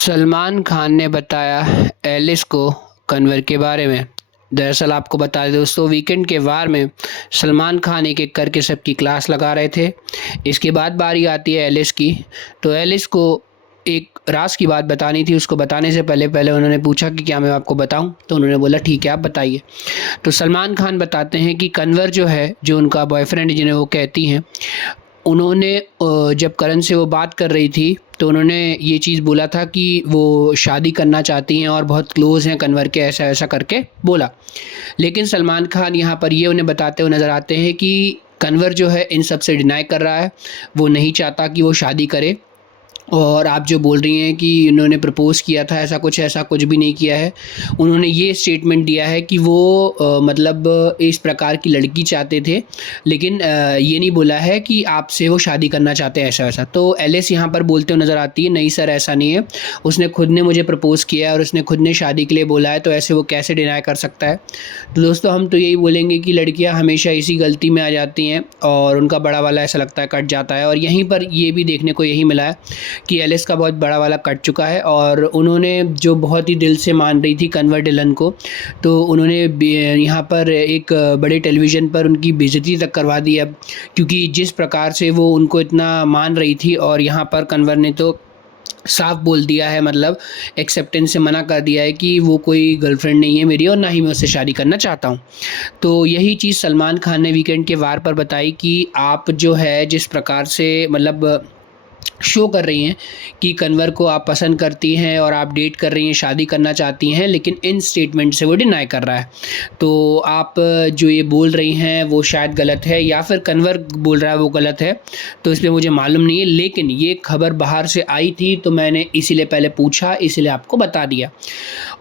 सलमान खान ने बताया एलिस को कन्वर के बारे में। दरअसल आपको बता दें दोस्तों, वीकेंड के वार में सलमान खान एक एक करके सबकी क्लास लगा रहे थे। इसके बाद बारी आती है एलिस की। तो एलिस को एक राज की बात बतानी थी। उसको बताने से पहले पहले उन्होंने पूछा कि क्या मैं आपको बताऊं। तो उन्होंने बोला ठीक है, आप बताइए। तो सलमान खान बताते हैं कि कन्वर जो है, जो उनका बॉयफ्रेंड जिन्हें वो कहती हैं, उन्होंने जब करण से वो बात कर रही थी तो उन्होंने ये चीज़ बोला था कि वो शादी करना चाहती हैं और बहुत क्लोज़ हैं कन्वर के, ऐसा ऐसा करके बोला। लेकिन सलमान खान यहाँ पर ये उन्हें बताते हुए नज़र आते हैं कि कन्वर जो है इन सब से डिनाई कर रहा है। वो नहीं चाहता कि वो शादी करे। और आप जो बोल रही हैं कि उन्होंने प्रपोज़ किया था, ऐसा कुछ भी नहीं किया है। उन्होंने ये स्टेटमेंट दिया है कि वो मतलब इस प्रकार की लड़की चाहते थे, लेकिन ये नहीं बोला है कि आपसे वो शादी करना चाहते हैं ऐसा-वैसा। तो एलिस यहाँ पर बोलते हुए नज़र आती है, नहीं सर ऐसा नहीं है। उसने खुद ने मुझे प्रपोज़ किया है और उसने खुद ने शादी के लिए बोला है, तो ऐसे वो कैसे डिनाई कर सकता है। तो दोस्तों हम तो यही बोलेंगे कि लड़कियाँ हमेशा इसी गलती में आ जाती हैं और उनका बड़ा वाला ऐसा लगता है कट जाता है। और यहीं पर ये भी देखने को यही मिला है कि एलिस का बहुत बड़ा वाला कट चुका है और उन्होंने जो बहुत ही दिल से मान रही थी कन्वर डिलन को, तो उन्होंने यहाँ पर एक बड़े टेलीविज़न पर उनकी बेइज्जती तक करवा दी अब, क्योंकि जिस प्रकार से वो उनको इतना मान रही थी और यहाँ पर कन्वर ने तो साफ बोल दिया है, मतलब एक्सेप्टेंस से मना कर दिया है कि वो कोई गर्लफ्रेंड नहीं है मेरी और ना ही मैं उससे शादी करना चाहता हूँ। तो यही चीज़ सलमान खान ने वीकेंड के वार पर बताई कि आप जो है जिस प्रकार से मतलब शो कर रही हैं कि कन्वर को आप पसंद करती हैं और आप डेट कर रही हैं, शादी करना चाहती हैं, लेकिन इन स्टेटमेंट से वो डिनाई कर रहा है। तो आप जो ये बोल रही हैं वो शायद गलत है या फिर कन्वर बोल रहा है वो गलत है, तो इसमें मुझे मालूम नहीं है। लेकिन ये खबर बाहर से आई थी तो मैंने इसीलिए पहले पूछा, इसीलिए आपको बता दिया।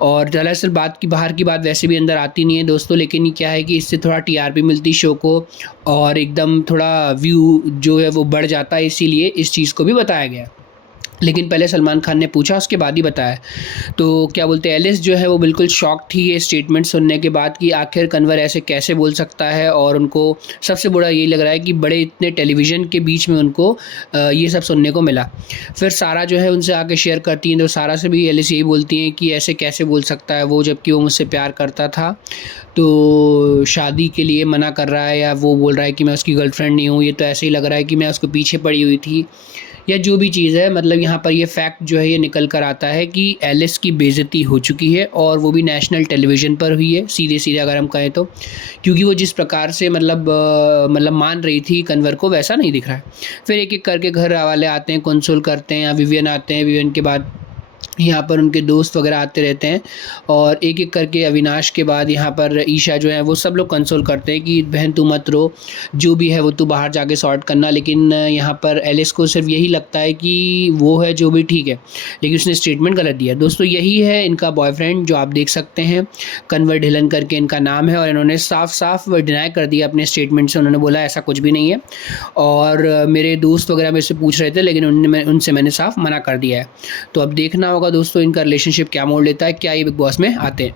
और दरअसल बाहर की बात वैसे भी अंदर आती नहीं है दोस्तों, लेकिन ये क्या है कि इससे थोड़ा टीआरपी मिलती शो को और एकदम थोड़ा व्यू जो है वो बढ़ जाता है, इसीलिए इस चीज़ को भी बताया गया। लेकिन पहले सलमान खान ने पूछा, उसके बाद ही बताया। तो क्या बोलते हैं, एलिस जो है वो बिल्कुल शॉक थी ये स्टेटमेंट सुनने के बाद कि आखिर कन्वर ऐसे कैसे बोल सकता है। और उनको सबसे बड़ा यही लग रहा है कि बड़े इतने टेलीविज़न के बीच में उनको ये सब सुनने को मिला। फिर सारा जो है उनसे आके शेयर करती हैं, तो सारा से भी एलिस यही बोलती हैं कि ऐसे कैसे बोल सकता है वो, जबकि वो मुझसे प्यार करता था। तो शादी के लिए मना कर रहा है या वो बोल रहा है कि मैं उसकी गर्लफ्रेंड नहीं हूँ, ये तो ऐसे ही लग रहा है कि मैं उसके पीछे पड़ी हुई थी या जो भी चीज़ है। मतलब यहाँ पर ये फैक्ट जो है ये निकल कर आता है कि एलिस की बेइज्जती हो चुकी है और वो भी नेशनल टेलीविज़न पर हुई है, सीधे-सीधे अगर हम कहें तो। क्योंकि वो जिस प्रकार से मतलब मान रही थी कन्वर को, वैसा नहीं दिख रहा है। फिर एक-एक करके घर वाले आते हैं, कंसोल करते हैं, या विवियन आते हैं। विवियन के बाद यहाँ पर उनके दोस्त वगैरह आते रहते हैं और एक-एक करके अविनाश के बाद यहाँ पर ईशा जो है वो सब लोग कंसोल करते हैं कि बहन तू मत रो, जो भी है वो तू बाहर जाके सॉर्ट करना। लेकिन यहाँ पर एलिस को सिर्फ यही लगता है कि वो है जो भी ठीक है, लेकिन उसने स्टेटमेंट गलत दिया। दोस्तों यही है इनका बॉयफ्रेंड जो आप देख सकते हैं, कन्वर ढिलन करके इनका नाम है। और इन्होंने साफ-साफ डिनाई कर दिया अपने स्टेटमेंट से। उन्होंने बोला ऐसा कुछ भी नहीं है और मेरे दोस्त वगैरह मेरे से पूछ रहे थे, लेकिन उनसे मैंने साफ मना कर दिया है। तो अब देखना होगा दोस्तों इनका रिलेशनशिप क्या मोड़ लेता है, क्या ये बिग बॉस में आते हैं।